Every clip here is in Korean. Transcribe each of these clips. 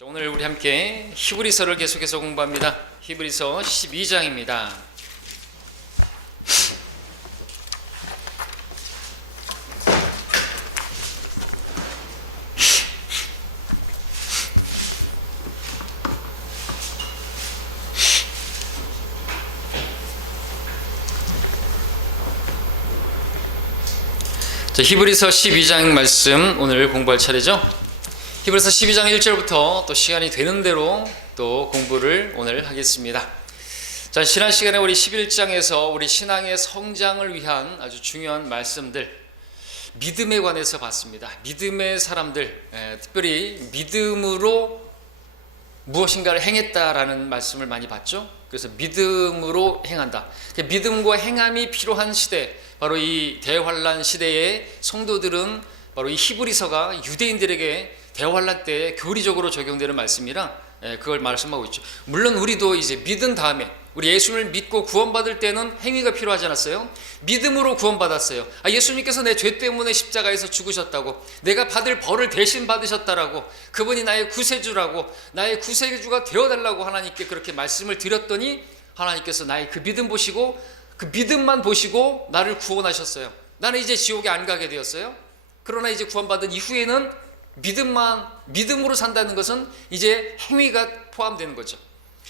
오늘 우리 함께 히브리서를 계속해서 공부합니다. 히브리서 12장입니다. 히브리서 12장 말씀 오늘 공부할 차례죠. 히브리서 12장 1절부터 또 시간이 되는 대로 또 공부를 오늘 하겠습니다. 자, 지난 시간에 우리 11장에서 우리 신앙의 성장을 위한 아주 중요한 말씀들, 믿음에 관해서 봤습니다. 믿음의 사람들, 특별히 믿음으로 무엇인가를 행했다라는 말씀을 많이 봤죠. 그래서 믿음으로 행한다. 믿음과 행함이 필요한 시대, 바로 이 대환란 시대의 성도들은 바로 이 히브리서가 유대인들에게 대환란 때에 교리적으로 적용되는 말씀이라 그걸 말씀하고 있죠. 물론 우리도 이제 믿은 다음에 우리 예수님을 믿고 구원받을 때는 행위가 필요하지 않았어요? 믿음으로 구원받았어요. 예수님께서 내 죄 때문에 십자가에서 죽으셨다고, 내가 받을 벌을 대신 받으셨다라고, 그분이 나의 구세주라고, 나의 구세주가 되어달라고 하나님께 그렇게 말씀을 드렸더니 하나님께서 나의 그 믿음 보시고, 그 믿음만 보시고 나를 구원하셨어요. 나는 이제 지옥에 안 가게 되었어요. 그러나 이제 구원받은 이후에는 믿음으로 산다는 것은 이제 행위가 포함되는 거죠.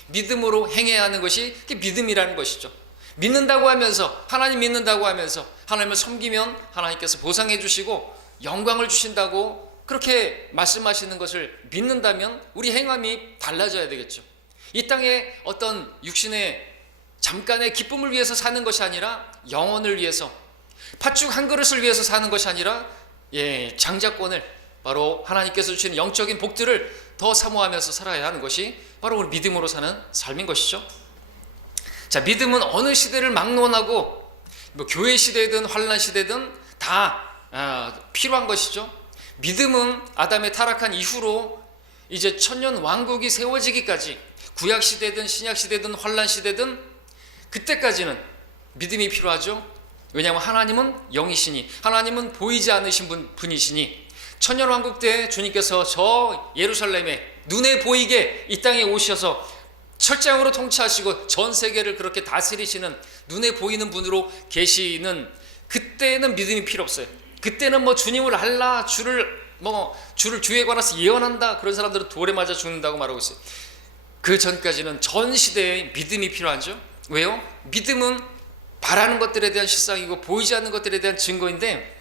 믿음으로 행해야 하는 것이 믿음이라는 것이죠. 믿는다고 하면서, 하나님 믿는다고 하면서 하나님을 섬기면 하나님께서 보상해 주시고 영광을 주신다고 그렇게 말씀하시는 것을 믿는다면 우리 행함이 달라져야 되겠죠. 이 땅에 어떤 육신의 잠깐의 기쁨을 위해서 사는 것이 아니라 영혼을 위해서, 팥죽 한 그릇을 위해서 사는 것이 아니라 장자권을, 바로 하나님께서 주시는 영적인 복들을 더 사모하면서 살아야 하는 것이 바로 우리 믿음으로 사는 삶인 것이죠. 자, 믿음은 어느 시대를 막론하고 교회 시대든 환란 시대든 다 필요한 것이죠. 믿음은 아담의 타락한 이후로 이제 천년 왕국이 세워지기까지, 구약 시대든 신약 시대든 환란 시대든 그때까지는 믿음이 필요하죠. 왜냐하면 하나님은 영이시니, 하나님은 보이지 않으신 분이시니, 천년왕국 때 주님께서 저 예루살렘에 눈에 보이게 이 땅에 오셔서 철장으로 통치하시고 전 세계를 그렇게 다스리시는 눈에 보이는 분으로 계시는 그때는 믿음이 필요 없어요. 그때는 주님을 알라, 주를 주에 관해서 예언한다, 그런 사람들은 돌에 맞아 죽는다고 말하고 있어요. 그 전까지는 전 시대에 믿음이 필요하죠. 왜요? 믿음은 바라는 것들에 대한 실상이고 보이지 않는 것들에 대한 증거인데,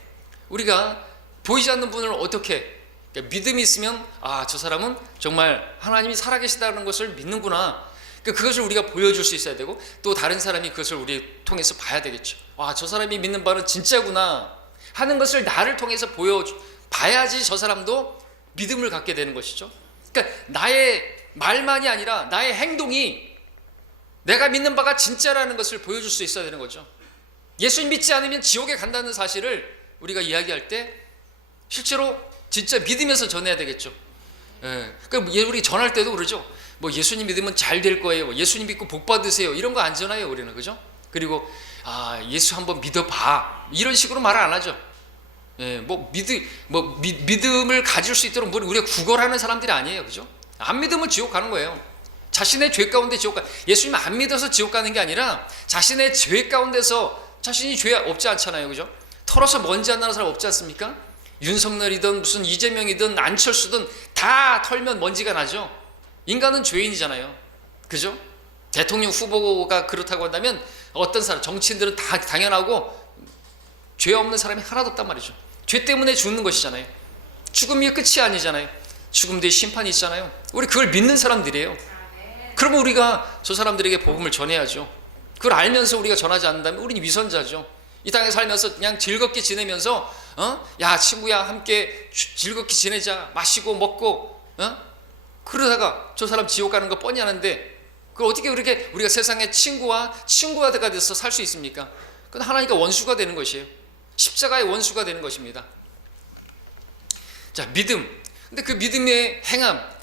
우리가 보이지 않는 분을 어떻게, 믿음이 있으면 저 사람은 정말 하나님이 살아계시다는 것을 믿는구나, 그것을 우리가 보여줄 수 있어야 되고, 또 다른 사람이 그것을 우리 통해서 봐야 되겠죠. 저 사람이 믿는 바는 진짜구나 하는 것을 나를 통해서 봐야지 저 사람도 믿음을 갖게 되는 것이죠. 그러니까 나의 말만이 아니라 나의 행동이 내가 믿는 바가 진짜라는 것을 보여줄 수 있어야 되는 거죠. 예수님 믿지 않으면 지옥에 간다는 사실을 우리가 이야기할 때 실제로 진짜 믿으면서 전해야 되겠죠. 그러니까 우리 전할 때도 그러죠. 예수님 믿으면 잘 될 거예요, 예수님 믿고 복 받으세요, 이런 거 안 전해요 우리는. 그죠? 그리고 예수 한번 믿어봐, 이런 식으로 말을 안 하죠. 믿음을 가질 수 있도록 우리가 구걸하는 사람들이 아니에요. 그죠? 안 믿으면 지옥 가는 거예요. 자신의 죄 가운데 지옥 가. 예수님 안 믿어서 지옥 가는 게 아니라 자신의 죄 가운데서, 자신이 죄 없지 않잖아요. 그죠? 털어서 먼지 안 나는 사람 없지 않습니까? 윤석열이든 무슨 이재명이든 안철수든 다 털면 먼지가 나죠. 인간은 죄인이잖아요. 그죠? 대통령 후보가 그렇다고 한다면 어떤 사람, 정치인들은 다 당연하고 죄 없는 사람이 하나도 없단 말이죠. 죄 때문에 죽는 것이잖아요. 죽음이 끝이 아니잖아요. 죽음 뒤에 심판이 있잖아요. 우리 그걸 믿는 사람들이에요. 그러면 우리가 저 사람들에게 복음을 전해야죠. 그걸 알면서 우리가 전하지 않는다면 우리는 위선자죠. 이 땅에 살면서 그냥 즐겁게 지내면서 야 친구야 함께 즐겁게 지내자, 마시고 먹고 그러다가 저 사람 지옥 가는 거 뻔히 아는데 그걸 어떻게 우리가 세상의 친구가 돼서 살 수 있습니까? 그건 하나님과 원수가 되는 것이에요. 십자가의 원수가 되는 것입니다. 자, 믿음. 근데 그 믿음의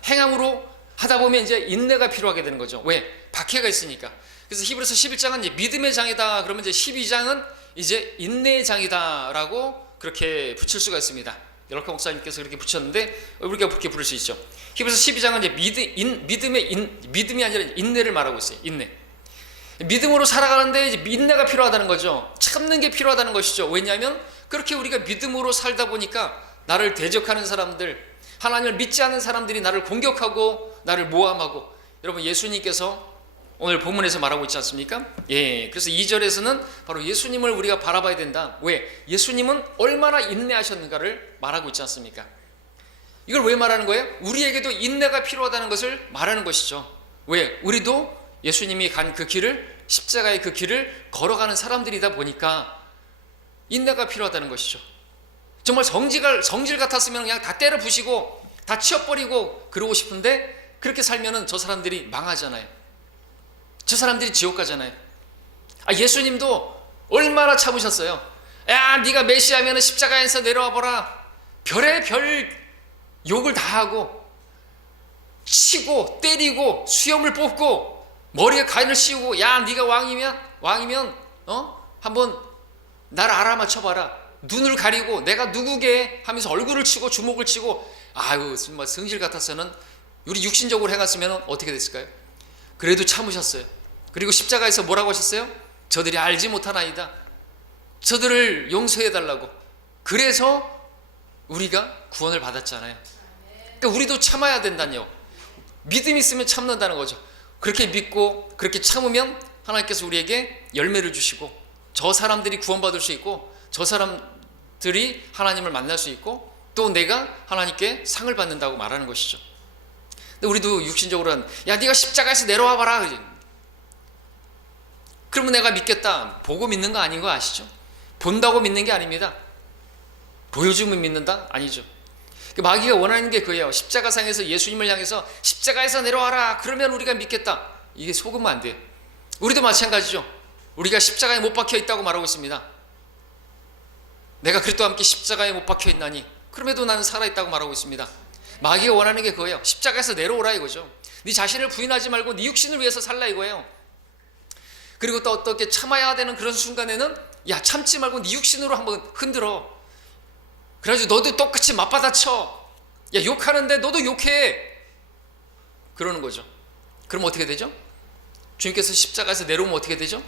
행함으로 하다 보면 이제 인내가 필요하게 되는 거죠. 왜? 박해가 있으니까. 그래서 히브리서 11장은 이제 믿음의 장이다, 그러면 이제 12장은 이제 인내의 장이다라고 그렇게 붙일 수가 있습니다. 열악한 목사님께서 그렇게 붙였는데 우리가 그렇게 부를 수 있죠. 히브리서 12장은 이제 믿음이 아니라 인내를 말하고 있어요. 인내. 믿음으로 살아가는데 이제 인내가 필요하다는 거죠. 참는 게 필요하다는 것이죠. 왜냐하면 그렇게 우리가 믿음으로 살다 보니까 나를 대적하는 사람들, 하나님을 믿지 않는 사람들이 나를 공격하고 나를 모함하고, 여러분 예수님께서 오늘 본문에서 말하고 있지 않습니까? 예, 그래서 2절에서는 바로 예수님을 우리가 바라봐야 된다. 왜? 예수님은 얼마나 인내하셨는가를 말하고 있지 않습니까? 이걸 왜 말하는 거예요? 우리에게도 인내가 필요하다는 것을 말하는 것이죠. 왜? 우리도 예수님이 간 그 길을, 십자가의 그 길을 걸어가는 사람들이다 보니까 인내가 필요하다는 것이죠. 정말 성질 같았으면 그냥 다 때려 부시고 다 치워버리고 그러고 싶은데, 그렇게 살면은 저 사람들이 망하잖아요. 저 사람들이 지옥 가잖아요. 예수님도 얼마나 참으셨어요. 야, 네가 메시아면 십자가에서 내려와 보라. 별의별 욕을 다 하고 치고 때리고 수염을 뽑고 머리에 가인을 씌우고, 야, 네가 왕이면 한번 나를 알아맞혀봐라. 눈을 가리고 내가 누구게 하면서 얼굴을 치고 주먹을 치고, 아유 정말 성질 같아서는 우리 육신적으로 행했으면 어떻게 됐을까요? 그래도 참으셨어요. 그리고 십자가에서 뭐라고 하셨어요? 저들이 알지 못하나이다. 저들을 용서해달라고. 그래서 우리가 구원을 받았잖아요. 그러니까 우리도 참아야 된다뇨. 믿음이 있으면 참는다는 거죠. 그렇게 믿고 그렇게 참으면 하나님께서 우리에게 열매를 주시고, 저 사람들이 구원받을 수 있고, 저 사람들이 하나님을 만날 수 있고, 또 내가 하나님께 상을 받는다고 말하는 것이죠. 근데 우리도 육신적으로는 야, 네가 십자가에서 내려와 봐라. 그러면 내가 믿겠다. 보고 믿는 거 아닌 거 아시죠? 본다고 믿는 게 아닙니다. 보여주면 믿는다? 아니죠. 마귀가 원하는 게 그예요. 십자가상에서 예수님을 향해서 십자가에서 내려와라. 그러면 우리가 믿겠다. 이게 속으면 안 돼요. 우리도 마찬가지죠. 우리가 십자가에 못 박혀 있다고 말하고 있습니다. 내가 그리스도와 함께 십자가에 못 박혀 있나니 그럼에도 나는 살아있다고 말하고 있습니다. 마귀가 원하는 게 그거예요. 십자가에서 내려오라 이거죠. 네 자신을 부인하지 말고 네 육신을 위해서 살라 이거예요. 그리고 또 어떻게 참아야 되는 그런 순간에는 야, 참지 말고 네 육신으로 한번 흔들어. 그래가지고 너도 똑같이 맞받아쳐. 야, 욕하는데 너도 욕해. 그러는 거죠. 그럼 어떻게 되죠? 주님께서 십자가에서 내려오면 어떻게 되죠?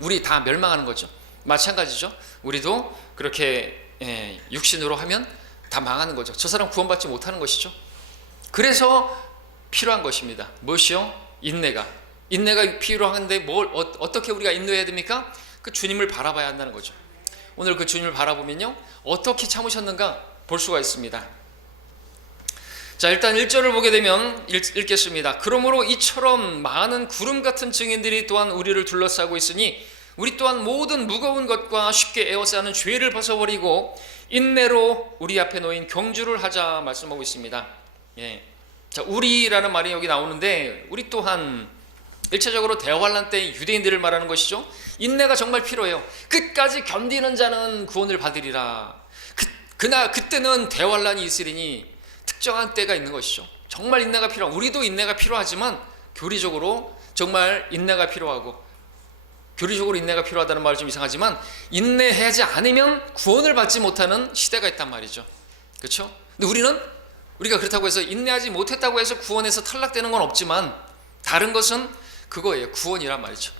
우리 다 멸망하는 거죠. 마찬가지죠. 우리도 그렇게 육신으로 하면 다 망하는 거죠. 저 사람 구원받지 못하는 것이죠. 그래서 필요한 것입니다. 무엇이요? 인내가 필요한데 어떻게 우리가 인내해야 됩니까? 그 주님을 바라봐야 한다는 거죠. 오늘 그 주님을 바라보면요, 어떻게 참으셨는가 볼 수가 있습니다. 자, 일단 1절을 보게 되면 읽겠습니다. 그러므로 이처럼 많은 구름 같은 증인들이 또한 우리를 둘러싸고 있으니 우리 또한 모든 무거운 것과 쉽게 에워싸는 죄를 벗어버리고 인내로 우리 앞에 놓인 경주를 하자 말씀하고 있습니다. 예. 자, 우리라는 말이 여기 나오는데, 우리 또한 1차적으로 대환란 때 유대인들을 말하는 것이죠. 인내가 정말 필요해요. 끝까지 견디는 자는 구원을 받으리라. 그때는 대환란이 있으리니 특정한 때가 있는 것이죠. 정말 인내가 필요하고, 우리도 인내가 필요하지만 교리적으로 정말 인내가 필요하고, 교리적으로 인내가 필요하다는 말이 좀 이상하지만 인내하지 않으면 구원을 받지 못하는 시대가 있단 말이죠. 그렇죠? 근데 우리가 그렇다고 해서 인내하지 못했다고 해서 구원에서 탈락되는 건 없지만, 다른 것은 그거예요. 구원이란 말이죠.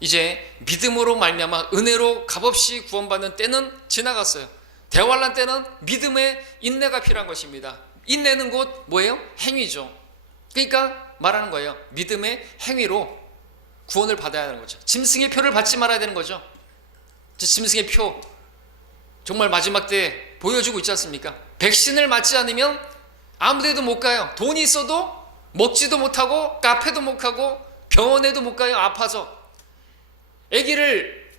이제 믿음으로 말미암아 은혜로 값없이 구원받는 때는 지나갔어요. 대환란 때는 믿음의 인내가 필요한 것입니다. 인내는 곧 뭐예요? 행위죠. 그러니까 말하는 거예요. 믿음의 행위로 구원을 받아야 하는 거죠. 짐승의 표를 받지 말아야 되는 거죠. 짐승의 표 정말 마지막 때 보여주고 있지 않습니까? 백신을 맞지 않으면 아무 데도 못 가요. 돈이 있어도 먹지도 못하고 카페도 못 가고 병원에도 못 가요. 아파서. 아기를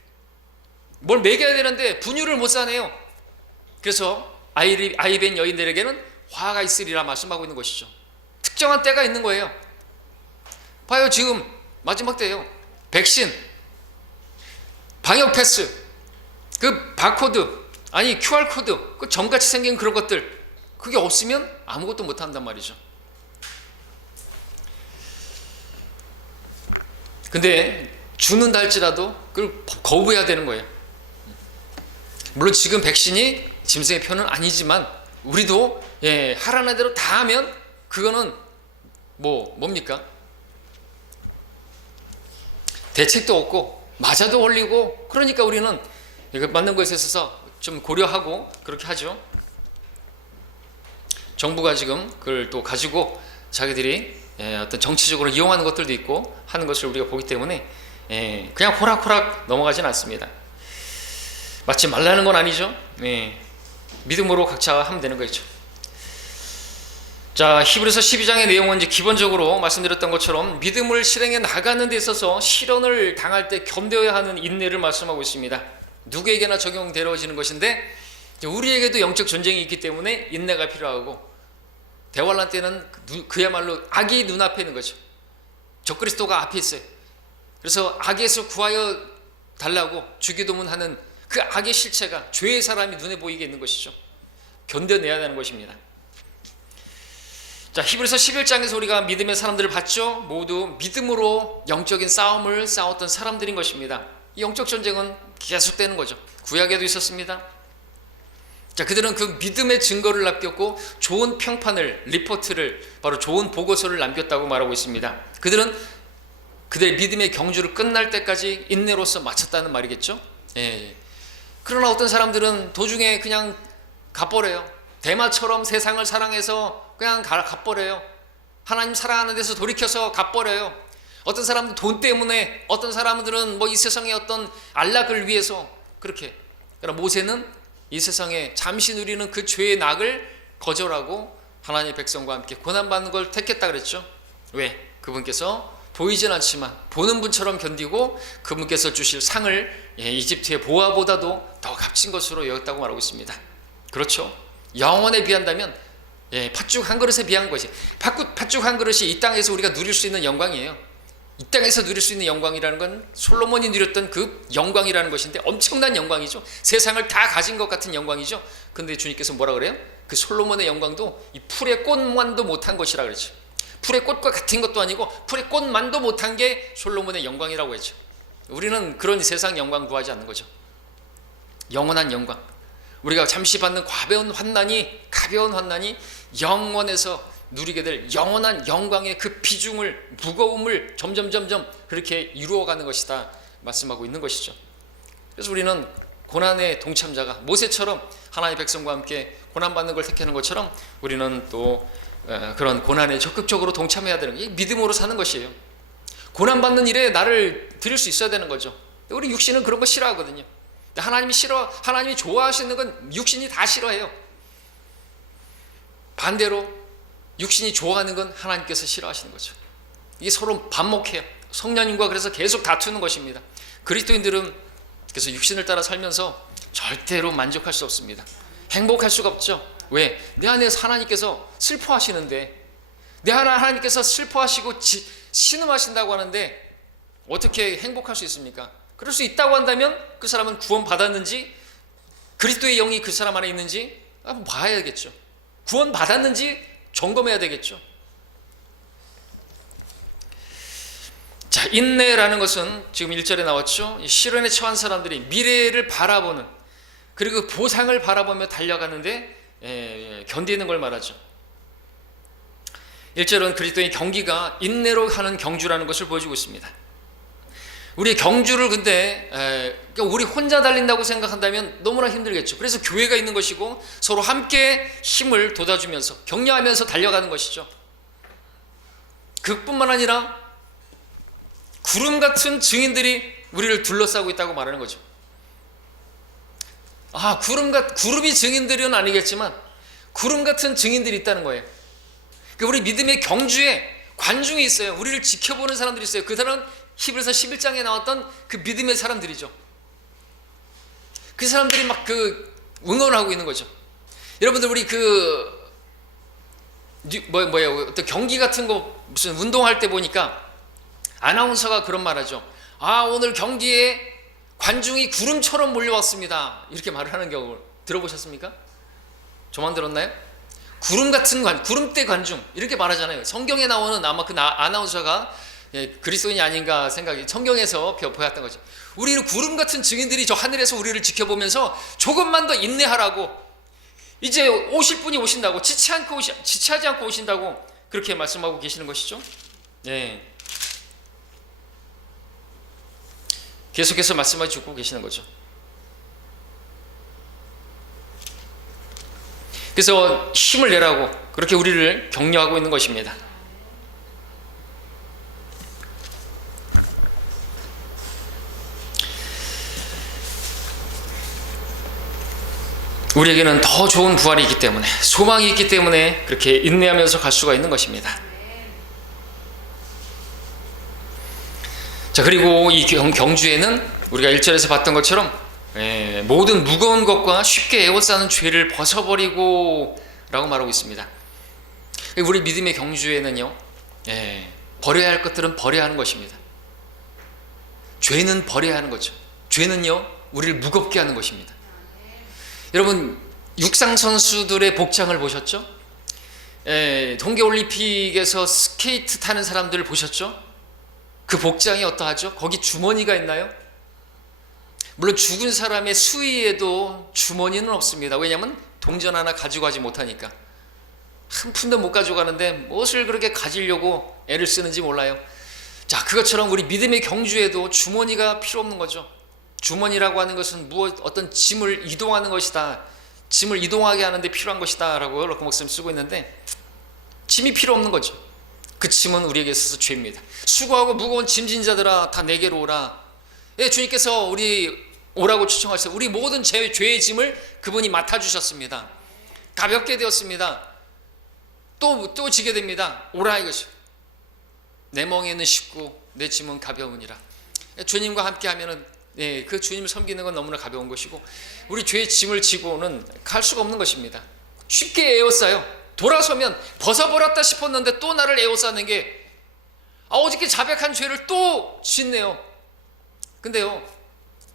뭘 먹여야 되는데 분유를 못 사네요. 그래서 아이벤 여인들에게는 화가 있으리라 말씀하고 있는 것이죠. 특정한 때가 있는 거예요. 봐요, 지금 마지막 때예요. 백신, 방역 패스, 그 바코드, 아니 QR코드, 그 점같이 생긴 그런 것들, 그게 없으면 아무것도 못 한단 말이죠. 근데 죽는다 할지라도 그걸 거부해야 되는 거예요. 물론 지금 백신이 짐승의 표는 아니지만 우리도 하라는 대로 다 하면 그거는 뭡니까? 대책도 없고 맞아도 올리고, 그러니까 우리는 이거 맞는 것에 있어서 좀 고려하고 그렇게 하죠. 정부가 지금 그걸 또 가지고 자기들이 어떤 정치적으로 이용하는 것들도 있고 하는 것을 우리가 보기 때문에 그냥 호락호락 넘어가진 않습니다. 마치 말라는 건 아니죠. 믿음으로 각자 하면 되는 거죠. 자, 히브리서 12장의 내용은 이제 기본적으로 말씀드렸던 것처럼 믿음을 실행해 나가는 데 있어서 시련을 당할 때 견뎌야 하는 인내를 말씀하고 있습니다. 누구에게나 적용되어지는 것인데 우리에게도 영적 전쟁이 있기 때문에 인내가 필요하고, 대환란 때는 그야말로 악이 눈앞에 있는 거죠. 적그리스도가 앞에 있어요. 그래서 악에서 구하여 달라고 주기도문하는 그 악의 실체가 죄의 사람이 눈에 보이게 있는 것이죠. 견뎌내야 되는 것입니다. 자, 히브리서 11장에서 우리가 믿음의 사람들을 봤죠. 모두 믿음으로 영적인 싸움을 싸웠던 사람들인 것입니다. 이 영적 전쟁은 계속되는 거죠. 구약에도 있었습니다. 자, 그들은 그 믿음의 증거를 남겼고 좋은 평판을, 리포트를, 바로 좋은 보고서를 남겼다고 말하고 있습니다. 그들은 그들의 믿음의 경주를 끝날 때까지 인내로서 마쳤다는 말이겠죠. 그러나 어떤 사람들은 도중에 그냥 가버려요. 대마처럼 세상을 사랑해서 그냥 가버려요. 하나님 사랑하는 데서 돌이켜서 가버려요. 어떤 사람은 돈 때문에, 어떤 사람들은 이 세상의 어떤 안락을 위해서 그렇게. 그러나 모세는 이 세상에 잠시 누리는 그 죄의 낙을 거절하고 하나님의 백성과 함께 고난받는 걸 택했다 그랬죠. 왜? 그분께서 보이진 않지만 보는 분처럼 견디고 그분께서 주실 상을 이집트의 보화보다도 더 값진 것으로 여겼다고 말하고 있습니다. 그렇죠? 영원에 비한다면 팥죽 한 그릇에 비한 것이, 팥죽 한 그릇이 이 땅에서 우리가 누릴 수 있는 영광이에요. 이 땅에서 누릴 수 있는 영광이라는 건 솔로몬이 누렸던 그 영광이라는 것인데 엄청난 영광이죠. 세상을 다 가진 것 같은 영광이죠. 근데 주님께서 뭐라 그래요? 그 솔로몬의 영광도 이 풀의 꽃만도 못한 것이라 그랬죠. 풀의 꽃과 같은 것도 아니고 풀의 꽃만도 못한 게 솔로몬의 영광이라고 했죠. 우리는 그런 세상 영광 구하지 않는 거죠. 영원한 영광, 우리가 잠시 받는 가벼운 환난이 영원에서 누리게 될 영원한 영광의 그 비중을, 무거움을 점점 그렇게 이루어가는 것이다 말씀하고 있는 것이죠. 그래서 우리는 고난의 동참자가, 모세처럼 하나님의 백성과 함께 고난받는 걸 택하는 것처럼 우리는 또 그런 고난에 적극적으로 동참해야 되는, 게 믿음으로 사는 것이에요. 고난받는 일에 나를 드릴 수 있어야 되는 거죠. 우리 육신은 그런 거 싫어하거든요. 하나님이 좋아하시는 건 육신이 다 싫어해요. 반대로 육신이 좋아하는 건 하나님께서 싫어하시는 거죠. 이게 서로 반목해요. 성령님과 그래서 계속 다투는 것입니다. 그리스도인들은 그래서 육신을 따라 살면서 절대로 만족할 수 없습니다. 행복할 수가 없죠. 왜? 내 안에서 하나님께서 슬퍼하시는데, 내 하나님께서 슬퍼하시고 신음하신다고 하는데 어떻게 행복할 수 있습니까? 그럴 수 있다고 한다면 그 사람은 구원 받았는지, 그리스도의 영이 그 사람 안에 있는지 한번 봐야겠죠. 구원 받았는지 점검해야 되겠죠. 자, 인내라는 것은 지금 1절에 나왔죠. 시련에 처한 사람들이 미래를 바라보는, 그리고 보상을 바라보며 달려가는데 견디는 걸 말하죠. 1절은 그리스도의 경기가 인내로 하는 경주라는 것을 보여주고 있습니다. 우리의 경주를 근데 우리 혼자 달린다고 생각한다면 너무나 힘들겠죠. 그래서 교회가 있는 것이고 서로 함께 힘을 돋아주면서 격려하면서 달려가는 것이죠. 그뿐만 아니라 구름 같은 증인들이 우리를 둘러싸고 있다고 말하는 거죠. 구름이 증인들은 아니겠지만 구름 같은 증인들이 있다는 거예요. 그러니까 우리 믿음의 경주에 관중이 있어요. 우리를 지켜보는 사람들이 있어요. 그 사람은 히브리서 11장에 나왔던 그 믿음의 사람들이죠. 그 사람들이 막 응원하고 있는 거죠. 여러분들 우리 어떤 경기 같은 거 무슨 운동할 때 보니까 아나운서가 그런 말하죠. 오늘 경기에 관중이 구름처럼 몰려왔습니다. 이렇게 말을 하는 경우 들어보셨습니까? 저만 들었나요? 구름대 관중 이렇게 말하잖아요. 성경에 나오는 아마 아나운서가 그리스도인이 아닌가 생각이, 성경에서 보였던 거죠. 우리는 구름 같은 증인들이 저 하늘에서 우리를 지켜보면서 조금만 더 인내하라고, 이제 오실 분이 오신다고, 지체하지 않고 오신다고 그렇게 말씀하고 계시는 것이죠. 예. 계속해서 말씀해 주고 계시는 거죠. 그래서 힘을 내라고 그렇게 우리를 격려하고 있는 것입니다. 우리에게는 더 좋은 부활이 있기 때문에, 소망이 있기 때문에 그렇게 인내하면서 갈 수가 있는 것입니다. 자, 그리고 이 경주에는 우리가 1절에서 봤던 것처럼 모든 무거운 것과 쉽게 에워싸는 죄를 벗어버리고 라고 말하고 있습니다. 우리 믿음의 경주에는요, 버려야 할 것들은 버려야 하는 것입니다. 죄는 버려야 하는 거죠. 죄는요, 우리를 무겁게 하는 것입니다. 여러분, 육상 선수들의 복장을 보셨죠? 동계올림픽에서 스케이트 타는 사람들을 보셨죠? 그 복장이 어떠하죠? 거기 주머니가 있나요? 물론 죽은 사람의 수의에도 주머니는 없습니다. 왜냐하면 동전 하나 가지고 가지 못하니까. 한 푼도 못 가져가는데 무엇을 그렇게 가지려고 애를 쓰는지 몰라요. 자, 그것처럼 우리 믿음의 경주에도 주머니가 필요 없는 거죠. 주머니라고 하는 것은 어떤 짐을 이동하는 것이다, 짐을 이동하게 하는데 필요한 것이다 라고 이렇게 목사님 쓰고 있는데, 짐이 필요 없는 거죠. 그 짐은 우리에게 있어서 죄입니다. 수고하고 무거운 짐진 자들아 다 내게로 오라. 주님께서 우리 오라고 추천하셨어요. 우리 모든 죄의 짐을 그분이 맡아주셨습니다. 가볍게 되었습니다. 또 지게 됩니다. 오라 이것이. 내 멍에는 쉽고 내 짐은 가벼우니라. 주님과 함께 하면은 그 주님을 섬기는 건 너무나 가벼운 것이고, 우리 죄의 짐을 지고는 갈 수가 없는 것입니다. 쉽게 에워싸요. 돌아서면 벗어버렸다 싶었는데 또 나를 에워싸는 게, 어저께 자백한 죄를 또 짓네요. 근데요,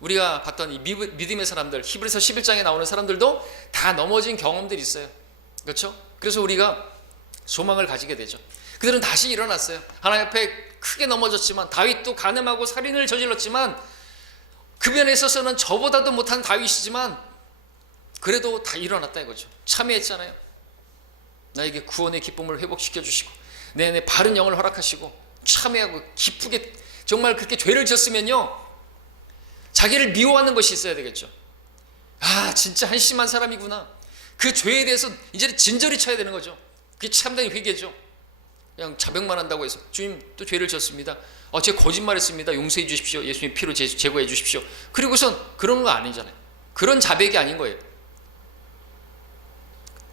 우리가 봤던 이 믿음의 사람들, 히브리서 11장에 나오는 사람들도 다 넘어진 경험들이 있어요. 그렇죠? 그래서 우리가 소망을 가지게 되죠. 그들은 다시 일어났어요. 하나님 앞에 크게 넘어졌지만, 다윗도 간음하고 살인을 저질렀지만, 그 면에 있어서는 저보다도 못한 다윗이지만 그래도 다 일어났다 이거죠. 참여했잖아요. 나에게 구원의 기쁨을 회복시켜 주시고 내 바른 영을 허락하시고 참여하고 기쁘게, 정말 그렇게 죄를 졌으면요, 자기를 미워하는 것이 있어야 되겠죠. 아, 진짜 한심한 사람이구나. 그 죄에 대해서 이제 진저리 쳐야 되는 거죠. 그게 참된 회개죠. 그냥 자백만 한다고 해서 주님 또 죄를 졌습니다. 제가 거짓말했습니다. 용서해 주십시오. 예수님 피로 제거해 주십시오. 그리고선 그런 거 아니잖아요. 그런 자백이 아닌 거예요.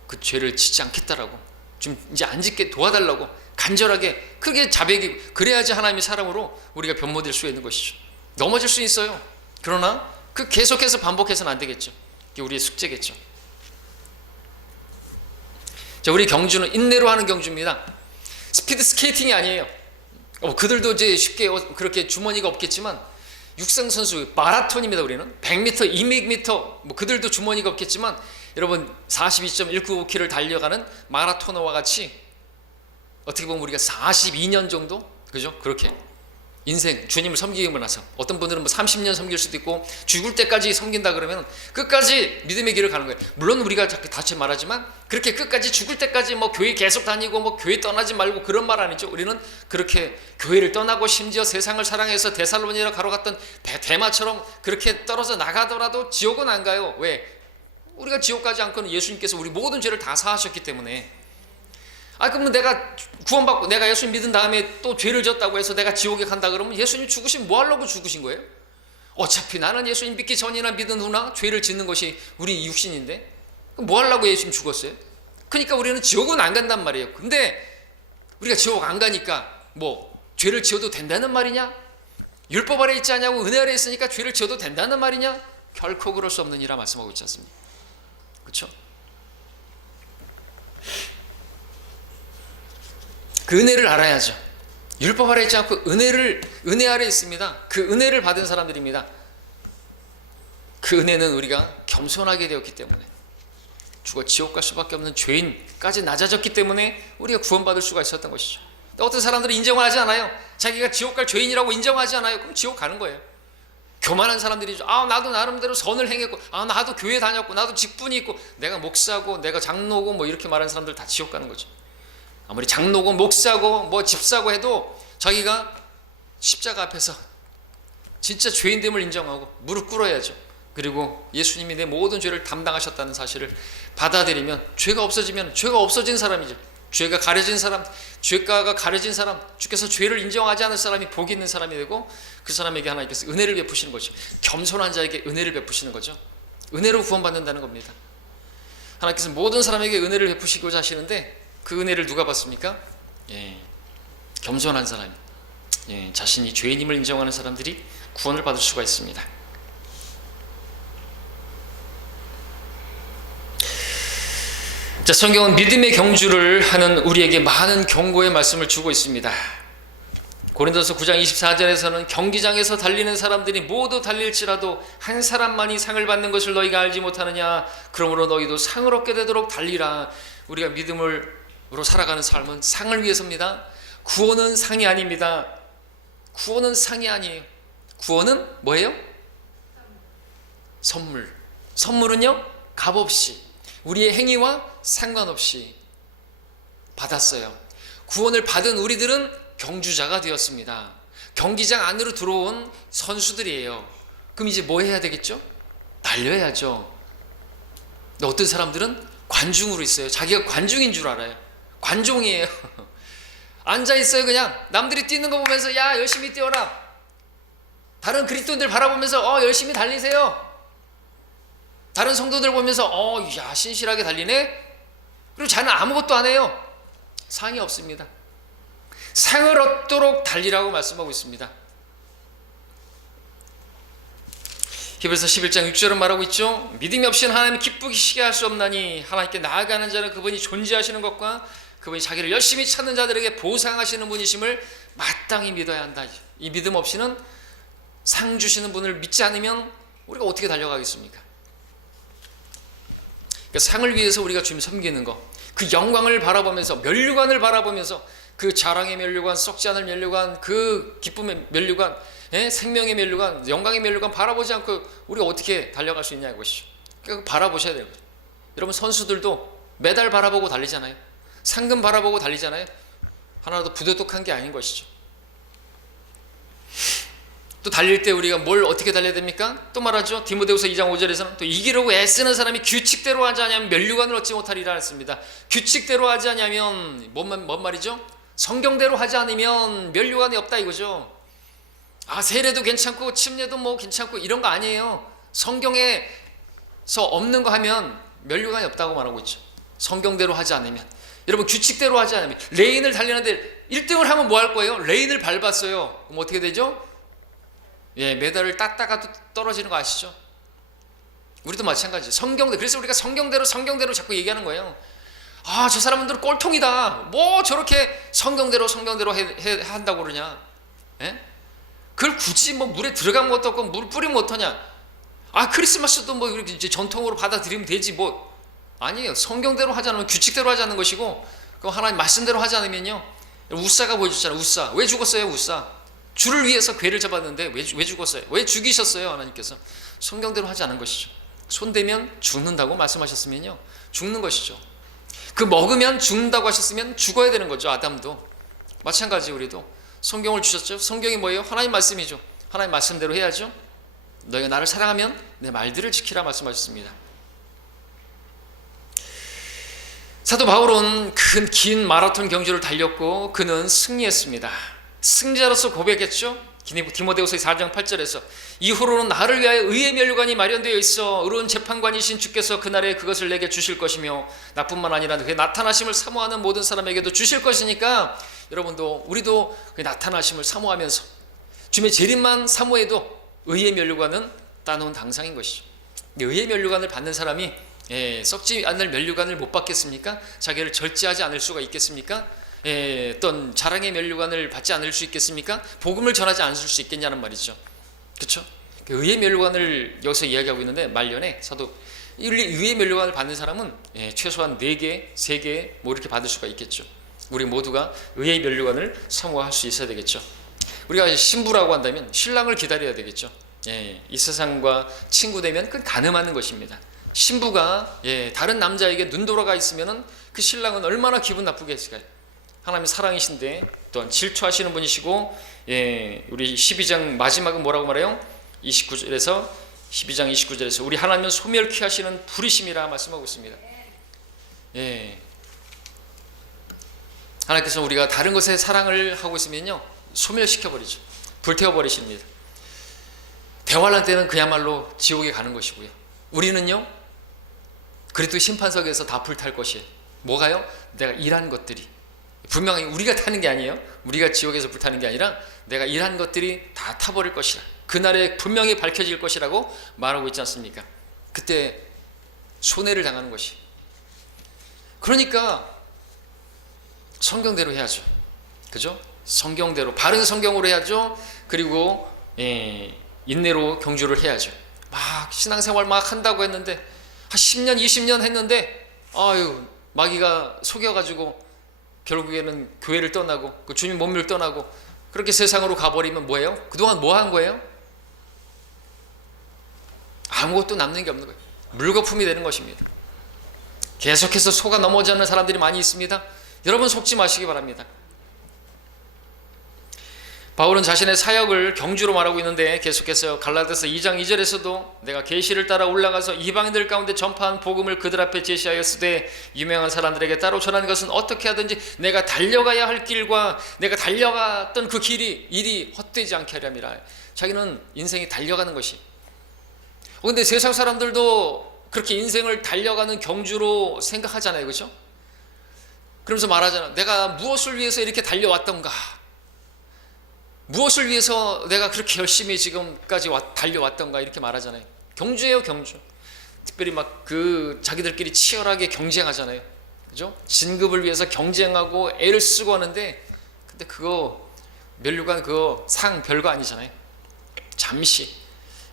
그 죄를 짓지 않겠다라고, 좀 이제 안 짓게 도와달라고 간절하게, 그게 자백이고, 그래야지 하나님의 사랑으로 우리가 변모될 수 있는 것이죠. 넘어질 수 있어요. 그러나 그 계속해서 반복해서는 안 되겠죠. 이게 우리의 숙제겠죠. 자, 우리 경주는 인내로 하는 경주입니다. 스피드 스케이팅이 아니에요. 그들도 이제 쉽게 그렇게 주머니가 없겠지만, 육상 선수 마라톤입니다. 우리는 100m, 200m, 그들도 주머니가 없겠지만, 여러분 42.195km를 달려가는 마라토너와 같이 어떻게 보면 우리가 42년 정도, 그죠? 그렇게 인생 주님을 섬기고 나서, 어떤 분들은 30년 섬길 수도 있고, 죽을 때까지 섬긴다 그러면 끝까지 믿음의 길을 가는 거예요. 물론 우리가 다시 말하지만 그렇게 끝까지 죽을 때까지 교회 계속 다니고 교회 떠나지 말고 그런 말 아니죠. 우리는 그렇게 교회를 떠나고 심지어 세상을 사랑해서 데살로니가로 가러갔던 대마처럼 그렇게 떨어져 나가더라도 지옥은 안 가요. 왜? 우리가 지옥 가지 않고는 예수님께서 우리 모든 죄를 다 사하셨기 때문에. 그러면 내가 구원받고 내가 예수님 믿은 다음에 또 죄를 졌다고 해서 내가 지옥에 간다 그러면 예수님 죽으신 뭐 하려고 죽으신 거예요? 어차피 나는 예수님 믿기 전이나 믿은 후나 죄를 짓는 것이 우리 육신인데 뭐 하려고 예수님 죽었어요? 그러니까 우리는 지옥은 안 간단 말이에요. 근데 우리가 지옥 안 가니까 죄를 지어도 된다는 말이냐? 율법 아래 있지 않냐고 은혜 아래 있으니까 죄를 지어도 된다는 말이냐? 결코 그럴 수 없느니라 말씀하고 있지 않습니까? 그렇죠? 그 은혜를 알아야죠. 율법 아래 있지 않고 은혜 아래 있습니다. 그 은혜를 받은 사람들입니다. 그 은혜는 우리가 겸손하게 되었기 때문에, 죽어 지옥 갈 수밖에 없는 죄인까지 낮아졌기 때문에 우리가 구원받을 수가 있었던 것이죠. 어떤 사람들은 인정을 하지 않아요. 자기가 지옥 갈 죄인이라고 인정하지 않아요. 그럼 지옥 가는 거예요. 교만한 사람들이죠. 나도 나름대로 선을 행했고, 나도 교회 다녔고, 나도 직분이 있고, 내가 목사고, 내가 장로고, 뭐 이렇게 말하는 사람들 다 지옥 가는 거죠. 아무리 장로고 목사고 뭐 집사고 해도 자기가 십자가 앞에서 진짜 죄인됨을 인정하고 무릎 꿇어야죠. 그리고 예수님이 내 모든 죄를 담당하셨다는 사실을 받아들이면 죄가 없어지면, 죄가 없어진 사람이죠. 죄가 가려진 사람, 죄가가 가려진 사람, 주께서 죄를 인정하지 않을 사람이 복이 있는 사람이 되고, 그 사람에게 하나님께서 은혜를 베푸시는 거죠. 겸손한 자에게 은혜를 베푸시는 거죠. 은혜로 구원받는다는 겁니다. 하나님께서 모든 사람에게 은혜를 베푸시고자 하시는데, 그 은혜를 누가 받습니까? 겸손한 사람, 자신이 죄인임을 인정하는 사람들이 구원을 받을 수가 있습니다. 자, 성경은 믿음의 경주를 하는 우리에게 많은 경고의 말씀을 주고 있습니다. 고린도서 9장 24절에서는 경기장에서 달리는 사람들이 모두 달릴지라도 한 사람만이 상을 받는 것을 너희가 알지 못하느냐. 그러므로 너희도 상을 얻게 되도록 달리라. 우리가 믿음으로 살아가는 삶은 상을 위해서입니다. 구원은 상이 아닙니다. 구원은 상이 아니에요. 구원은 뭐예요? 선물. 선물은요, 값없이, 우리의 행위와 상관없이 받았어요. 구원을 받은 우리들은 경주자가 되었습니다. 경기장 안으로 들어온 선수들이에요. 그럼 이제 뭐 해야 되겠죠? 달려야죠. 근데 어떤 사람들은 관중으로 있어요. 자기가 관중인 줄 알아요. 관종이에요. 앉아있어요. 그냥 남들이 뛰는 거 보면서 야, 열심히 뛰어라. 다른 그리스도인들 바라보면서 열심히 달리세요. 다른 성도들 보면서 야, 신실하게 달리네. 그리고 자는 아무것도 안 해요. 상이 없습니다. 상을 얻도록 달리라고 말씀하고 있습니다. 히브리서 11장 6절은 말하고 있죠. 믿음이 없이는 하나님을 기쁘시게 할 수 없나니 하나님께 나아가는 자는 그분이 존재하시는 것과 그분이 자기를 열심히 찾는 자들에게 보상하시는 분이심을 마땅히 믿어야 한다. 이 믿음 없이는 상 주시는 분을 믿지 않으면 우리가 어떻게 달려가겠습니까? 그러니까 상을 위해서 우리가 주님 섬기는 것, 그 영광을 바라보면서, 면류관을 바라보면서, 그 자랑의 면류관, 썩지 않을 면류관, 그 기쁨의 면류관, 생명의 면류관, 영광의 면류관 바라보지 않고 우리가 어떻게 달려갈 수 있냐 이것이죠. 그러니까 바라보셔야 돼요. 여러분, 선수들도 메달 바라보고 달리잖아요. 상금 바라보고 달리잖아요. 하나도 부도덕한 게 아닌 것이죠. 또 달릴 때 우리가 뭘 어떻게 달려야 됩니까? 또 말하죠. 디모데후서 2장 5절에서는 또 이기려고 애쓰는 사람이 규칙대로 하지 않으면 면류관을 얻지 못하리라 했습니다. 규칙대로 하지 않으면 뭔 말이죠? 성경대로 하지 않으면 면류관이 없다 이거죠. 세례도 괜찮고 침례도 뭐 괜찮고 이런 거 아니에요. 성경에서 없는 거 하면 면류관이 없다고 말하고 있죠. 성경대로 하지 않으면. 여러분, 규칙대로 하지 않으면, 레인을 달리는데 1등을 하면 뭐 할 거예요? 레인을 밟았어요. 그럼 어떻게 되죠? 메달을 땄다가 떨어지는 거 아시죠? 우리도 마찬가지죠. 성경대로. 그래서 우리가 성경대로 자꾸 얘기하는 거예요. 저 사람들은 꼴통이다. 뭐 저렇게 성경대로 한다고 그러냐? 그걸 굳이 뭐 물에 들어간 것도 없고 물 뿌리면 어떠냐? 크리스마스도 뭐 이렇게 이제 전통으로 받아들이면 되지 뭐. 아니에요. 성경대로 하지 않으면, 규칙대로 하지 않는 것이고, 그럼 하나님 말씀대로 하지 않으면요. 우사가 보여줬잖아요. 우사. 왜 죽었어요? 우사. 주를 위해서 괴를 잡았는데 왜 죽었어요? 왜 죽이셨어요? 하나님께서. 성경대로 하지 않은 것이죠. 손대면 죽는다고 말씀하셨으면요, 죽는 것이죠. 그 먹으면 죽는다고 하셨으면 죽어야 되는 거죠. 아담도 마찬가지. 우리도 성경을 주셨죠. 성경이 뭐예요? 하나님 말씀이죠. 하나님 말씀대로 해야죠. 너희가 나를 사랑하면 내 말들을 지키라 말씀하셨습니다. 사도 바울은 긴 마라톤 경주를 달렸고 그는 승리했습니다. 승자로서 고백했죠. 디모데후서 4장 8절에서 이후로는 나를 위하여 의의 면류관이 마련되어 있어 의로운 재판관이신 주께서 그날에 그것을 내게 주실 것이며 나뿐만 아니라 그의 나타나심을 사모하는 모든 사람에게도 주실 것이니까, 여러분도 우리도 그 나타나심을 사모하면서 주님의 재림만 사모해도 의의 면류관은 따놓은 당상인 것이죠. 의의 면류관을 받는 사람이 썩지 않을 면류관을 못 받겠습니까? 자기를 절제하지 않을 수가 있겠습니까? 어떤 자랑의 면류관을 받지 않을 수 있겠습니까? 복음을 전하지 않을 수 있겠냐는 말이죠. 그렇죠? 의의 면류관을 여기서 이야기하고 있는데, 말년에 사도 의의 면류관을 받는 사람은 최소한 4개, 3개 뭐 이렇게 받을 수가 있겠죠. 우리 모두가 의의 면류관을 사모할 수 있어야 되겠죠. 우리가 신부라고 한다면 신랑을 기다려야 되겠죠. 이 세상과 친구 되면 그건 가늠하는 것입니다. 신부가 다른 남자에게 눈 돌아가 있으면은 그 신랑은 얼마나 기분 나쁘게 했을까요? 하나님의 사랑이신데 또한 질투하시는 분이시고, 우리 12장 마지막은 뭐라고 말해요? 12장 29절에서 우리 하나님은 소멸케 하시는 불이심이라 말씀하고 있습니다. 하나님께서 우리가 다른 것에 사랑을 하고 있으면요, 소멸시켜버리죠. 불태워버리십니다. 대환란 때는 그야말로 지옥에 가는 것이고요, 우리는요 그리스도 심판석에서 다 불탈 것이에요. 뭐가요? 내가 일한 것들이, 분명히 우리가 타는 게 아니에요. 우리가 지옥에서 불타는 게 아니라 내가 일한 것들이 다 타버릴 것이라, 그날에 분명히 밝혀질 것이라고 말하고 있지 않습니까? 그때 손해를 당하는 것이. 그러니까 성경대로 해야죠. 그죠? 성경대로, 바른 성경으로 해야죠. 그리고 인내로 경주를 해야죠. 막 신앙생활 막 한다고 했는데 한 10년 20년 했는데 마귀가 속여가지고 결국에는 교회를 떠나고 그 주님 몸을 떠나고 그렇게 세상으로 가버리면 뭐예요? 그동안 뭐 한 거예요? 아무것도 남는 게 없는 거예요. 물거품이 되는 것입니다. 계속해서 속아 넘어지는 사람들이 많이 있습니다. 여러분 속지 마시기 바랍니다. 바울은 자신의 사역을 경주로 말하고 있는데 계속해서 갈라디아서 2장 2절에서도 내가 계시를 따라 올라가서 이방인들 가운데 전파한 복음을 그들 앞에 제시하였으되 유명한 사람들에게 따로 전하는 것은 어떻게 하든지 내가 달려가야 할 길과 내가 달려갔던 그 일이 헛되지 않게 하렴이라. 자기는 인생이 달려가는 것이. 근데 세상 사람들도 그렇게 인생을 달려가는 경주로 생각하잖아요. 그렇죠? 그러면서 말하잖아. 내가 무엇을 위해서 이렇게 달려왔던가, 무엇을 위해서 내가 그렇게 열심히 지금까지 달려왔던가, 이렇게 말하잖아요. 경주예요, 경주. 특별히 막 자기들끼리 치열하게 경쟁하잖아요. 그죠? 진급을 위해서 경쟁하고 애를 쓰고 하는데, 근데 그거 면류관 그거 상 별거 아니잖아요. 잠시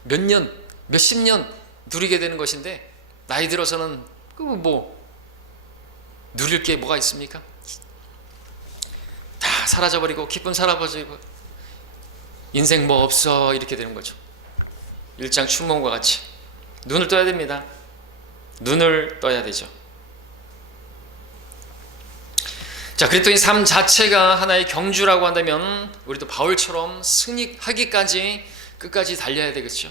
몇 년, 몇십 년 누리게 되는 것인데 나이 들어서는 누릴 게 뭐가 있습니까? 다 사라져버리고 기쁨 사라져버리고 인생 뭐 없어, 이렇게 되는 거죠. 일장 춘몽과 같이 눈을 떠야 됩니다. 눈을 떠야 되죠. 자, 그리스도인 삶 자체가 하나의 경주라고 한다면 우리도 바울처럼 승리하기까지 끝까지 달려야 되겠죠.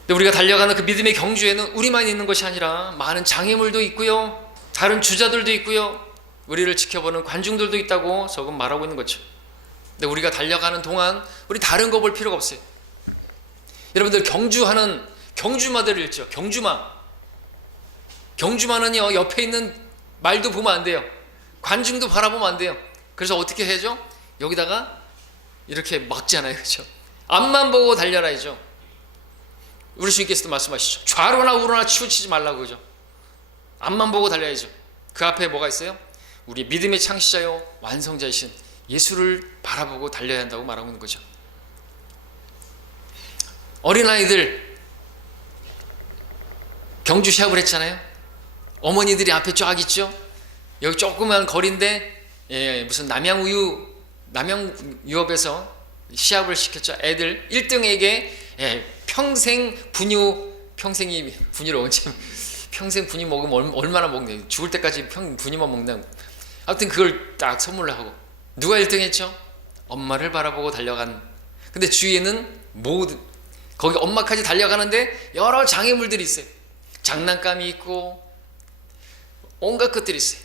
근데 우리가 달려가는 그 믿음의 경주에는 우리만 있는 것이 아니라 많은 장애물도 있고요, 다른 주자들도 있고요, 우리를 지켜보는 관중들도 있다고 조금 말하고 있는 거죠. 근데 우리가 달려가는 동안 우리 다른 거 볼 필요가 없어요. 여러분들 경주하는 경주마들 있죠. 경주마는요 옆에 있는 말도 보면 안 돼요. 관중도 바라보면 안 돼요. 그래서 어떻게 해야죠? 여기다가 이렇게 막잖아요. 그렇죠? 앞만 보고 달려라야죠. 우리 주님께서도 말씀하시죠. 좌로나 우로나 치우치지 말라고. 그죠? 앞만 보고 달려야죠. 그 앞에 뭐가 있어요? 우리 믿음의 창시자요 완성자이신 예수를 바라보고 달려야 한다고 말하고 있는 거죠. 어린아이들 경주 시합을 했잖아요. 어머니들이 앞에 쫙 있죠. 여기 조그만 거리인데 무슨 남양유업에서 시합을 시켰죠. 애들 1등에게 평생 분유를 언제 평생 분유 먹으면 얼마나 먹네. 죽을 때까지 분유만 먹는. 아무튼 그걸 딱 선물로 하고, 누가 1등 했죠? 엄마를 바라보고 달려간. 근데 주위에는 모든, 거기 엄마까지 달려가는데 여러 장애물들이 있어요. 장난감이 있고 온갖 것들이 있어요.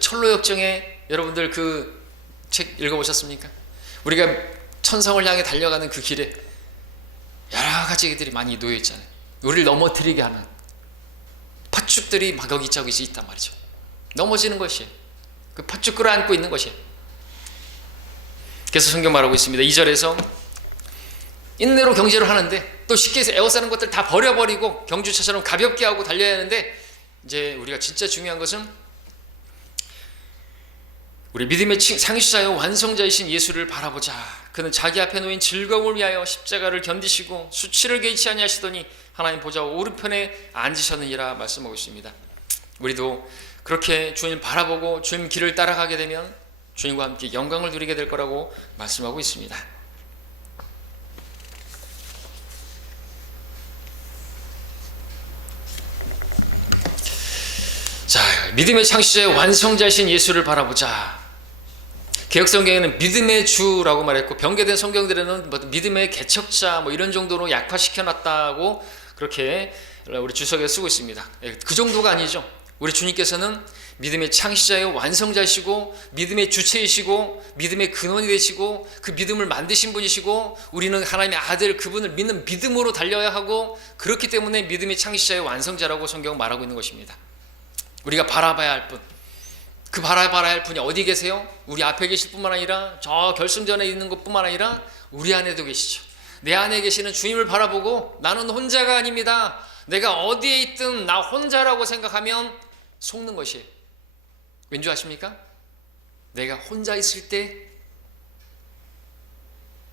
철로역정에 여러분들 그 책 읽어보셨습니까? 우리가 천성을 향해 달려가는 그 길에 여러 가지들이 많이 놓여 있잖아요. 우리를 넘어뜨리게 하는 팥죽들이 막 여기저기 있단 말이죠. 넘어지는 것이에요. 그 팥죽 끌어안고 있는 것이에요. 그래서 성경 말하고 있습니다. 2절에서 인내로 경주를 하는데 또 쉽게 해서 애워싸는 것들 다 버려버리고 경주차처럼 가볍게 하고 달려야 하는데, 이제 우리가 진짜 중요한 것은 우리 믿음의 상시자요 완성자이신 예수를 바라보자. 그는 자기 앞에 놓인 즐거움을 위하여 십자가를 견디시고 수치를 개의치 아니하시더니 하나님 보좌 오른편에 앉으셨느니라 말씀하고 있습니다. 우리도 그렇게 주님 바라보고 주님 길을 따라가게 되면 주님과 함께 영광을 누리게 될 거라고 말씀하고 있습니다. 믿음의 창시자의 완성자이신 예수를 바라보자. 개혁성경에는 믿음의 주라고 말했고, 변개된 성경들에는 믿음의 개척자 이런 정도로 약화시켜놨다고 그렇게 우리 주석에 쓰고 있습니다. 그 정도가 아니죠. 우리 주님께서는 믿음의 창시자의 완성자이시고, 믿음의 주체이시고, 믿음의 근원이 되시고, 그 믿음을 만드신 분이시고, 우리는 하나님의 아들 그분을 믿는 믿음으로 달려야 하고, 그렇기 때문에 믿음의 창시자의 완성자라고 성경은 말하고 있는 것입니다. 우리가 바라봐야 할 분, 그 바라봐야 할 분이 어디 계세요? 우리 앞에 계실 뿐만 아니라 저 결승전에 있는 것뿐만 아니라 우리 안에도 계시죠. 내 안에 계시는 주님을 바라보고, 나는 혼자가 아닙니다, 내가 어디에 있든 나 혼자라고 생각하면 속는 것이에요. 왠지 아십니까? 내가 혼자 있을 때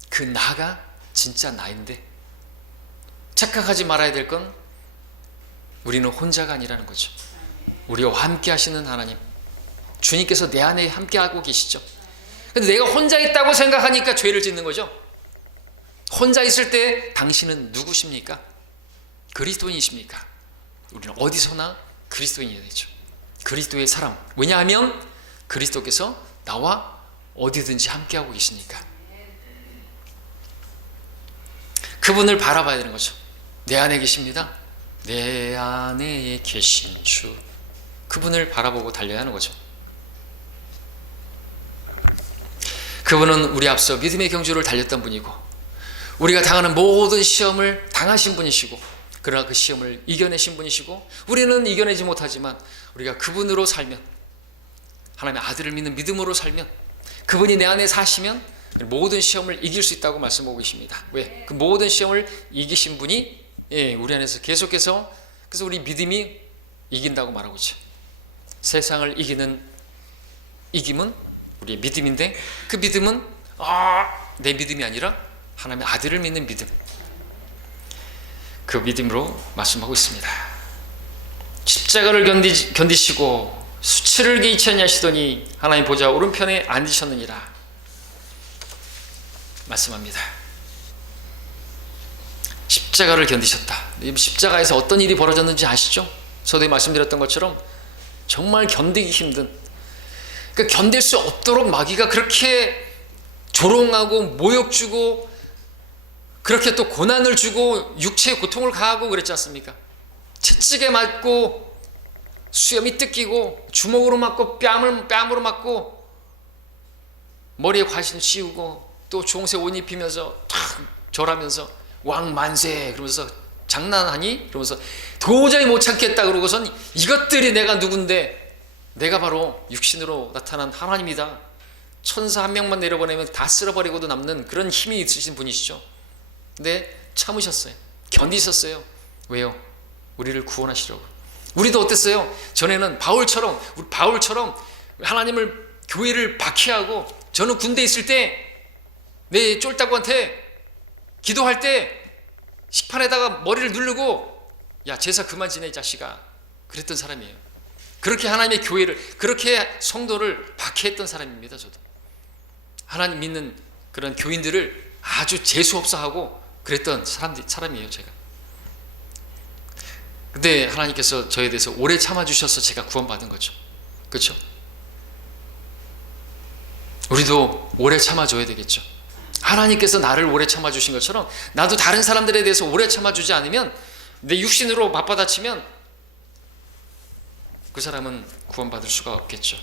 그 나가 진짜 나인데, 착각하지 말아야 될 건 우리는 혼자가 아니라는 거죠. 우리와 함께 하시는 하나님, 주님께서 내 안에 함께 하고 계시죠. 근데 내가 혼자 있다고 생각하니까 죄를 짓는 거죠. 혼자 있을 때 당신은 누구십니까? 그리스도인이십니까? 우리는 어디서나 그리스도인이 되죠. 그리스도의 사람. 왜냐하면 그리스도께서 나와 어디든지 함께하고 계시니까. 그분을 바라봐야 되는 거죠. 내 안에 계십니다. 내 안에 계신 주. 그분을 바라보고 달려야 하는 거죠. 그분은 우리 앞서 믿음의 경주를 달렸던 분이고, 우리가 당하는 모든 시험을 당하신 분이시고, 그러나 그 시험을 이겨내신 분이시고, 우리는 이겨내지 못하지만 우리가 그분으로 살면, 하나님의 아들을 믿는 믿음으로 살면, 그분이 내 안에 사시면 모든 시험을 이길 수 있다고 말씀하고 계십니다. 왜? 그 모든 시험을 이기신 분이 우리 안에서 계속해서, 그래서 우리 믿음이 이긴다고 말하고 있죠. 세상을 이기는 이김은 우리의 믿음인데, 그 믿음은 내 믿음이 아니라 하나님의 아들을 믿는 믿음, 그 믿음으로 말씀하고 있습니다. 십자가를 견디시고 수치를 개의치 아니하시더니 하나님 보좌 오른편에 앉으셨느니라 말씀합니다. 십자가를 견디셨다. 십자가에서 어떤 일이 벌어졌는지 아시죠? 저도 말씀드렸던 것처럼 정말 견디기 힘든, 그러니까 견딜 수 없도록 마귀가 그렇게 조롱하고 모욕 주고, 그렇게 또 고난을 주고 육체의 고통을 가하고 그랬지 않습니까? 채찍에 맞고 수염이 뜯기고, 주먹으로 맞고, 뺨으로 맞고, 머리에 과신 씌우고, 또 주홍색 옷 입히면서 탁 절하면서 왕 만세 그러면서 장난하니? 그러면서 도저히 못 참겠다 그러고선 이것들이 내가 누군데, 내가 바로 육신으로 나타난 하나님이다, 천사 한 명만 내려보내면 다 쓸어버리고도 남는 그런 힘이 있으신 분이시죠. 근데 참으셨어요. 견디셨어요. 왜요? 우리를 구원하시려고. 우리도 어땠어요? 전에는 바울처럼 하나님을, 교회를 박해하고, 저는 군대에 있을 때 내 쫄따구한테 기도할 때 식판에다가 머리를 누르고, 야 제사 그만 지내 이 자식아, 그랬던 사람이에요. 그렇게 하나님의 교회를, 그렇게 성도를 박해했던 사람입니다. 저도 하나님 믿는 그런 교인들을 아주 재수없어하고 그랬던 사람이에요 제가. 근데 하나님께서 저에 대해서 오래 참아주셔서 제가 구원받은 거죠. 그렇죠? 우리도 오래 참아줘야 되겠죠. 하나님께서 나를 오래 참아주신 것처럼 나도 다른 사람들에 대해서 오래 참아주지 않으면, 내 육신으로 맞받아치면 그 사람은 구원받을 수가 없겠죠.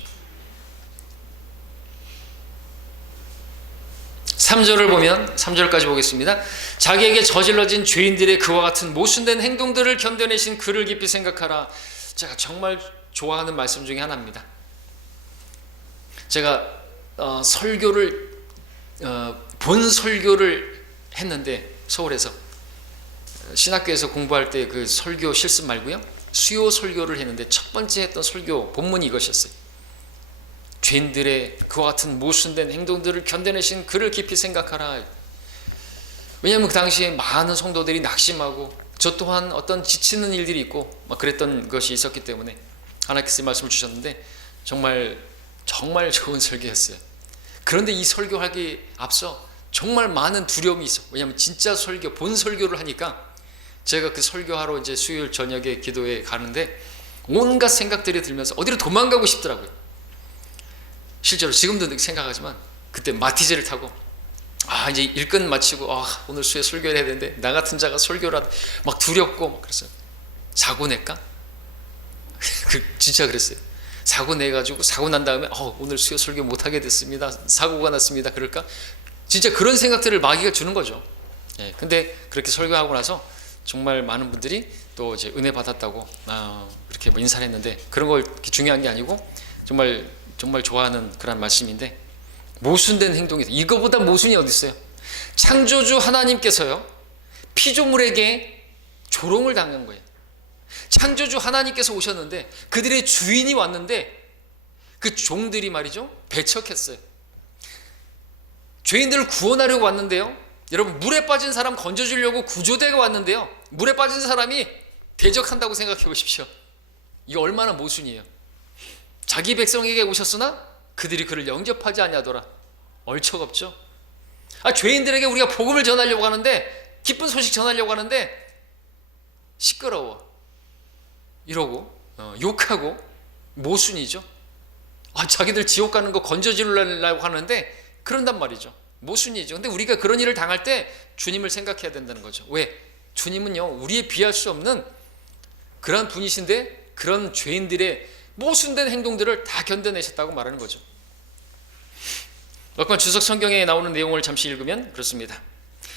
3절을 보면, 3절까지 보겠습니다. 자기에게 저질러진 죄인들의 그와 같은 모순된 행동들을 견뎌내신 그를 깊이 생각하라. 제가 정말 좋아하는 말씀 중에 하나입니다. 제가 본 설교를 했는데, 서울에서 신학교에서 공부할 때 그 설교 실습 말고요, 수요 설교를 했는데 첫 번째 했던 설교 본문이 이것이었어요. 죄인들의 그와 같은 모순된 행동들을 견뎌내신 그를 깊이 생각하라. 왜냐하면 그 당시에 많은 성도들이 낙심하고, 저 또한 어떤 지치는 일들이 있고 막 그랬던 것이 있었기 때문에 하나님께서 말씀을 주셨는데, 정말 좋은 설교였어요. 그런데 이 설교하기 앞서 정말 많은 두려움이 있어. 왜냐하면 진짜 본 설교를 하니까, 제가 그 설교하러 이제 수요일 저녁에 기도에 가는데 온갖 생각들이 들면서 어디로 도망가고 싶더라고요. 실제로 지금도 생각하지만 그때 마티즈를 타고 이제 일끝 마치고 오늘 수요 설교를 해야 되는데 나 같은 자가 설교를 막 두렵고 막 그랬어요. 사고 낼까? 진짜 그랬어요. 사고 내가지고 사고 난 다음에 오늘 수요 설교 못하게 됐습니다. 사고가 났습니다. 그럴까? 진짜 그런 생각들을 마귀가 주는 거죠. 근데 그렇게 설교하고 나서 정말 많은 분들이 또 이제 은혜 받았다고 그렇게 뭐 인사를 했는데, 그런 걸 중요한 게 아니고 정말 좋아하는 그런 말씀인데, 모순된 행동이 이거보다 모순이 어디 있어요? 창조주 하나님께서요 피조물에게 조롱을 당한 거예요. 창조주 하나님께서 오셨는데 그들의 주인이 왔는데 그 종들이 말이죠 배척했어요. 죄인들을 구원하려고 왔는데요, 여러분 물에 빠진 사람 건져주려고 구조대가 왔는데요, 물에 빠진 사람이 대적한다고 생각해 보십시오. 이게 얼마나 모순이에요. 자기 백성에게 오셨으나 그들이 그를 영접하지 아니하더라. 얼척없죠. 죄인들에게 우리가 복음을 전하려고 하는데, 기쁜 소식 전하려고 하는데 시끄러워 이러고 욕하고 모순이죠. 자기들 지옥 가는 거 건져주려고 하는데 그런단 말이죠. 모순이죠. 근데 우리가 그런 일을 당할 때 주님을 생각해야 된다는 거죠. 왜? 주님은요 우리에 비할 수 없는 그런 분이신데 그런 죄인들의 모순된 행동들을 다 견뎌내셨다고 말하는 거죠. 역관 주석 성경에 나오는 내용을 잠시 읽으면 그렇습니다.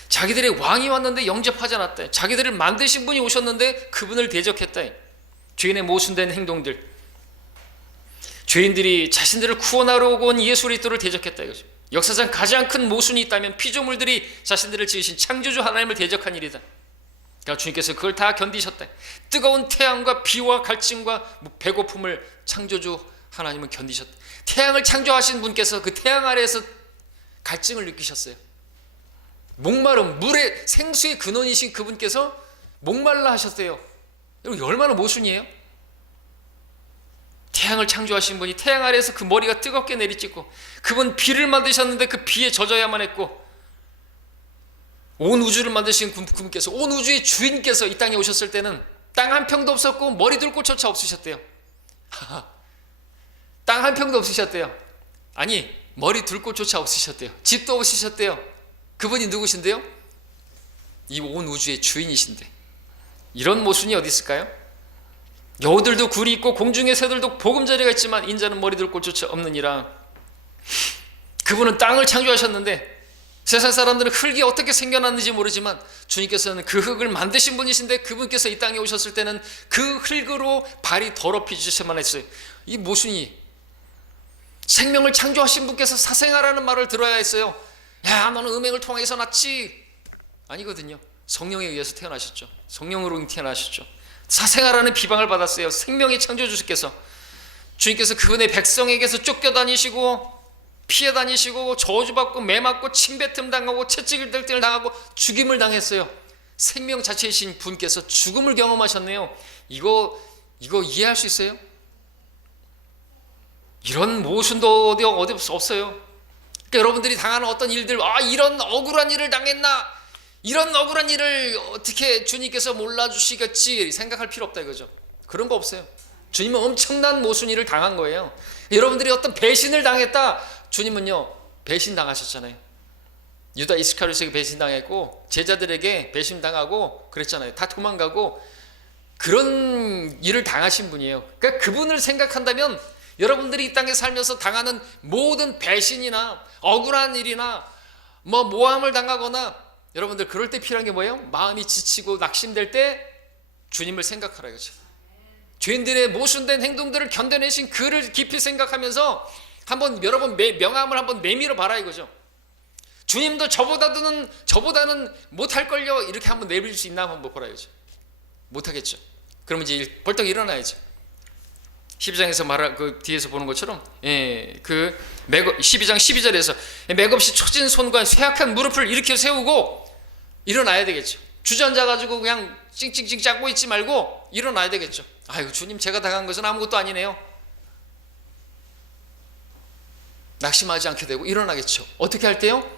자기들의 왕이 왔는데 영접하지 않았다. 자기들을 만드신 분이 오셨는데 그분을 대적했다. 죄인의 모순된 행동들, 죄인들이 자신들을 구원하러 온 예수 그리스도를 대적했다 이거죠. 역사상 가장 큰 모순이 있다면 피조물들이 자신들을 지으신 창조주 하나님을 대적한 일이다. 그러니까 주님께서 그걸 다 견디셨다. 뜨거운 태양과 비와 갈증과 배고픔을 창조주 하나님은 견디셨다. 태양을 창조하신 분께서 그 태양 아래에서 갈증을 느끼셨어요. 목마름, 물의 생수의 근원이신 그분께서 목말라 하셨대요. 여러분 얼마나 모순이에요? 태양을 창조하신 분이 태양 아래에서 그 머리가 뜨겁게 내리찍고, 그분 비를 만드셨는데 그 비에 젖어야만 했고, 온 우주를 만드신 그분께서, 온 우주의 주인께서 이 땅에 오셨을 때는 땅 한 평도 없었고 머리 둘 곳조차 없으셨대요. 땅 한 평도 없으셨대요. 아니 머리 둘 곳조차 없으셨대요. 집도 없으셨대요. 그분이 누구신데요? 이 온 우주의 주인이신데 이런 모순이 어디 있을까요? 여우들도 굴이 있고 공중의 새들도 보금자리가 있지만 인자는 머리 둘 곳조차 없느니라. 그분은 땅을 창조하셨는데 세상 사람들은 흙이 어떻게 생겨났는지 모르지만 주님께서는 그 흙을 만드신 분이신데 그분께서 이 땅에 오셨을 때는 그 흙으로 발이 더럽히 주셔야만 했어요. 이 모순이, 생명을 창조하신 분께서 사생아라는 말을 들어야 했어요. 야 너는 음행을 통해서 났지. 아니거든요. 성령에 의해서 태어나셨죠. 성령으로 태어나셨죠. 사생아라는 비방을 받았어요. 생명의 창조주께서, 주님께서 그분의 백성에게서 쫓겨다니시고 피해 다니시고 저주받고 매맞고 침뱉음 당하고 채찍을 당하고 죽임을 당했어요. 생명 자체이신 분께서 죽음을 경험하셨네요. 이거 이해할 수 있어요? 이런 모순도 어디 없어요. 그러니까 여러분들이 당하는 어떤 일들, 이런 억울한 일을 당했나, 이런 억울한 일을 어떻게 주님께서 몰라주시겠지 생각할 필요 없다 이거죠. 그런 거 없어요. 주님은 엄청난 모순일을 당한 거예요. 여러분들이 어떤 배신을 당했다, 주님은요 배신 당하셨잖아요. 유다 이스카리ot에게 배신 당했고 제자들에게 배신 당하고 그랬잖아요. 다 도망가고 그런 일을 당하신 분이에요. 그러니까 그분을 생각한다면 여러분들이 이 땅에 살면서 당하는 모든 배신이나 억울한 일이나 모함을 당하거나, 여러분들 그럴 때 필요한 게 뭐예요? 마음이 지치고 낙심될 때 주님을 생각하라 이거죠. 죄인들의 모순된 행동들을 견뎌내신 그를 깊이 생각하면서 한번 여러분 명함을 한번 내밀어 봐라 이거죠. 주님도 저보다는 못할걸요 이렇게 한번 내밀 수 있나 한번 보라 이거죠. 못하겠죠. 그러면 이제 벌떡 일어나야죠. 12장에서 말할 그 뒤에서 보는 것처럼 그 12장 12절에서 맥없이 처진 손과 쇠약한 무릎을 일으켜 세우고 일어나야 되겠죠. 주저앉아 가지고 그냥 찡찡찡 짜고 있지 말고 일어나야 되겠죠. 아이고 주님 제가 당한 것은 아무것도 아니네요. 낙심하지 않게 되고 일어나겠죠. 어떻게 할 때요?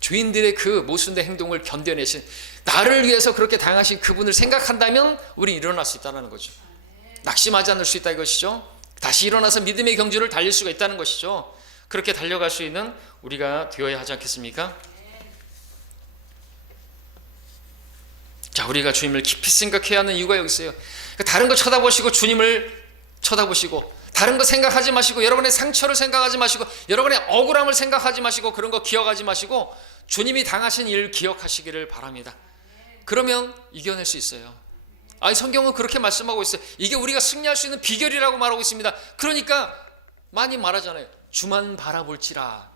죄인들의 그 모순된 행동을 견뎌내신, 나를 위해서 그렇게 당하신 그분을 생각한다면 우리 일어날 수 있다는 거죠. 낙심하지 않을 수 있다 이것이죠. 다시 일어나서 믿음의 경주를 달릴 수가 있다는 것이죠. 그렇게 달려갈 수 있는 우리가 되어야 하지 않겠습니까? 자, 우리가 주님을 깊이 생각해야 하는 이유가 여기 있어요. 다른 거 쳐다보시고 주님을 쳐다보시고, 다른 거 생각하지 마시고, 여러분의 상처를 생각하지 마시고, 여러분의 억울함을 생각하지 마시고, 그런 거 기억하지 마시고 주님이 당하신 일 기억하시기를 바랍니다. 그러면 이겨낼 수 있어요. 성경은 그렇게 말씀하고 있어요. 이게 우리가 승리할 수 있는 비결이라고 말하고 있습니다. 그러니까 많이 말하잖아요. 주만 바라볼지라.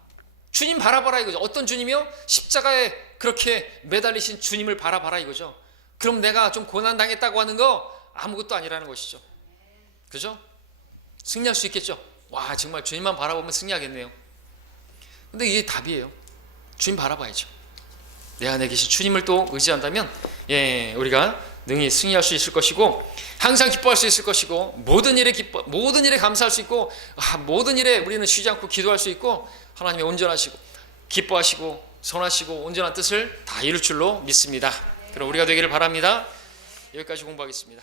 주님 바라봐라 이거죠. 어떤 주님이요? 십자가에 그렇게 매달리신 주님을 바라봐라 이거죠. 그럼 내가 좀 고난 당했다고 하는 거 아무것도 아니라는 것이죠. 그죠? 승리할 수 있겠죠. 와, 정말 주님만 바라보면 승리하겠네요. 근데 이게 답이에요. 주님 바라봐야죠. 내 안에 계신 주님을 또 의지한다면 우리가 능히 승리할 수 있을 것이고, 항상 기뻐할 수 있을 것이고, 모든 일에 감사할 수 있고, 모든 일에 우리는 쉬지 않고 기도할 수 있고, 하나님의 온전하시고 기뻐하시고 선하시고 온전한 뜻을 다 이룰 줄로 믿습니다. 그럼 우리가 되기를 바랍니다. 여기까지 공부하겠습니다.